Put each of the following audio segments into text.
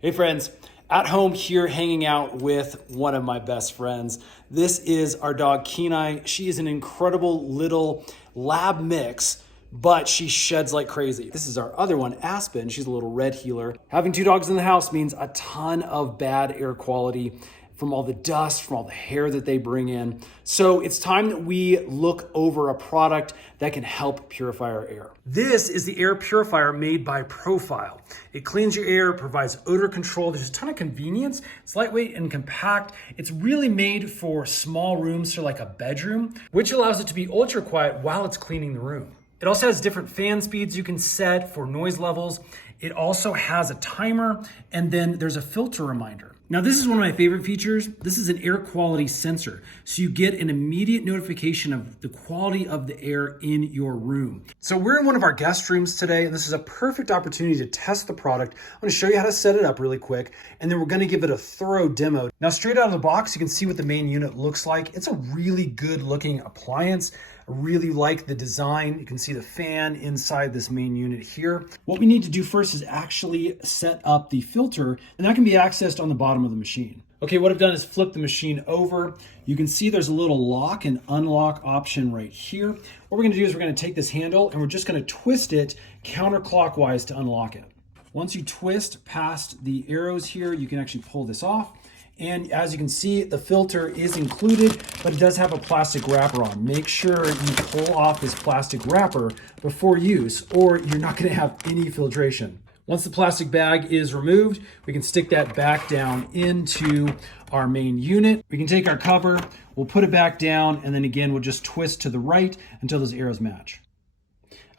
Hey friends, at home here hanging out with one of my best friends. This is our dog Kenai. She is an incredible little lab mix, but she sheds like crazy. This is our other one, Aspen. She's a little red heeler. Having two dogs in the house means a ton of bad air quality from all the dust, from all the hair that they bring in. So it's time that we look over a product that can help purify our air. This is the air purifier made by Profile. It cleans your air, provides odor control. There's a ton of convenience. It's lightweight and compact. It's really made for small rooms, so like a bedroom, which allows it to be ultra quiet while it's cleaning the room. It also has different fan speeds you can set for noise levels. It also has a timer, and then there's a filter reminder. Now, this is one of my favorite features. This is an air quality sensor. So you get an immediate notification of the quality of the air in your room. So we're in one of our guest rooms today, and this is a perfect opportunity to test the product. I'm gonna show you how to set it up really quick, and then we're gonna give it a thorough demo. Now, straight out of the box, you can see what the main unit looks like. It's a really good looking appliance. I really like the design. You can see the fan inside this main unit here. What we need to do first is actually set up the filter, and that can be accessed on the bottom of the machine. Okay, what I've done is flip the machine over. You can see there's a little lock and unlock option right here. What we're gonna do is we're gonna take this handle and we're just gonna twist it counterclockwise to unlock it. Once you twist past the arrows here, you can actually pull this off. And as you can see, the filter is included, but it does have a plastic wrapper on. Make sure you pull off this plastic wrapper before use, or you're not gonna have any filtration. Once the plastic bag is removed, we can stick that back down into our main unit. We can take our cover, we'll put it back down, and then again, we'll just twist to the right until those arrows match.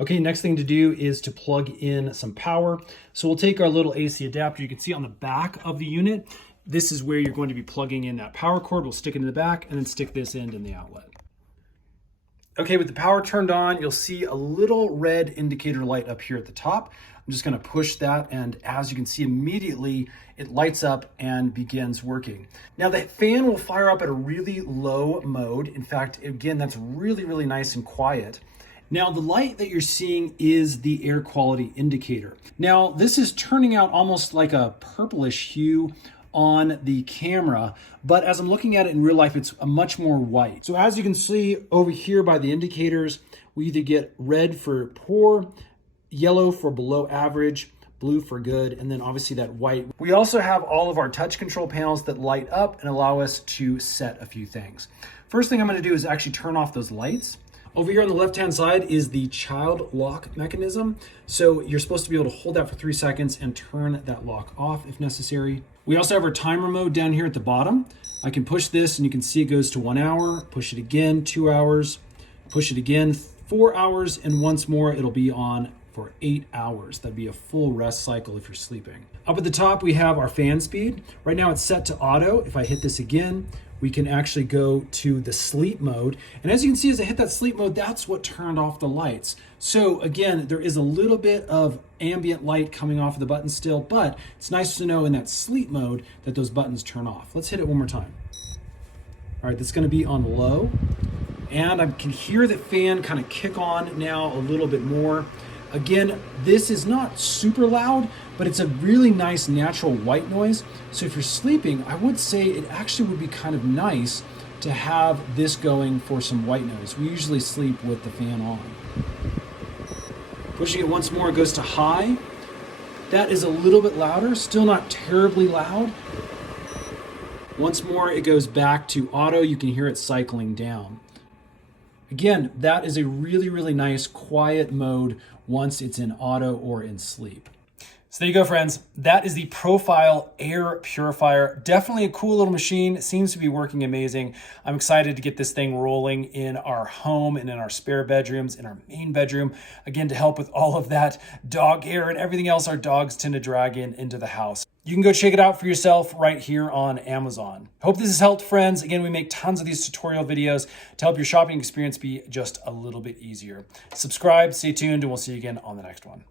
Okay, next thing to do is to plug in some power. So we'll take our little AC adapter. You can see on the back of the unit, this is where you're going to be plugging in that power cord. We'll stick it in the back and then stick this end in the outlet. Okay, with the power turned on, you'll see a little red indicator light up here at the top. I'm just gonna push that, and as you can see immediately, it lights up and begins working. Now the fan will fire up at a really low mode. In fact, again, that's really, really nice and quiet. Now the light that you're seeing is the air quality indicator. Now this is turning out almost like a purplish hue on the camera, but as I'm looking at it in real life, it's a much more white. So as you can see over here by the indicators, we either get red for poor, yellow for below average, blue for good, and then obviously that white. We also have all of our touch control panels that light up and allow us to set a few things. First thing I'm gonna do is actually turn off those lights. Over here on the left-hand side is the child lock mechanism. So you're supposed to be able to hold that for 3 seconds and turn that lock off if necessary. We also have our timer mode down here at the bottom. I can push this and you can see it goes to 1 hour, push it again, 2 hours, push it again, 4 hours, and once more it'll be on for 8 hours. That'd be a full rest cycle if you're sleeping. Up at the top, we have our fan speed. Right now it's set to auto. If I hit this again, we can actually go to the sleep mode. And as you can see, as I hit that sleep mode, that's what turned off the lights. So again, there is a little bit of ambient light coming off of the button still, but it's nice to know in that sleep mode that those buttons turn off. Let's hit it one more time. All right, that's gonna be on low. And I can hear the fan kind of kick on now a little bit more. Again, this is not super loud, but it's a really nice natural white noise. So if you're sleeping, I would say it actually would be kind of nice to have this going for some white noise. We usually sleep with the fan on. Pushing it once more, it goes to high. That is a little bit louder, still not terribly loud. Once more, it goes back to auto. You can hear it cycling down. Again, that is a really, really nice quiet mode once it's in auto or in sleep. So there you go, friends. That is the Profile Air Purifier. Definitely a cool little machine. It seems to be working amazing. I'm excited to get this thing rolling in our home and in our spare bedrooms, in our main bedroom, again, to help with all of that dog hair and everything else our dogs tend to drag into the house. You can go check it out for yourself right here on Amazon. Hope this has helped, friends. Again, we make tons of these tutorial videos to help your shopping experience be just a little bit easier. Subscribe, stay tuned, and we'll see you again on the next one.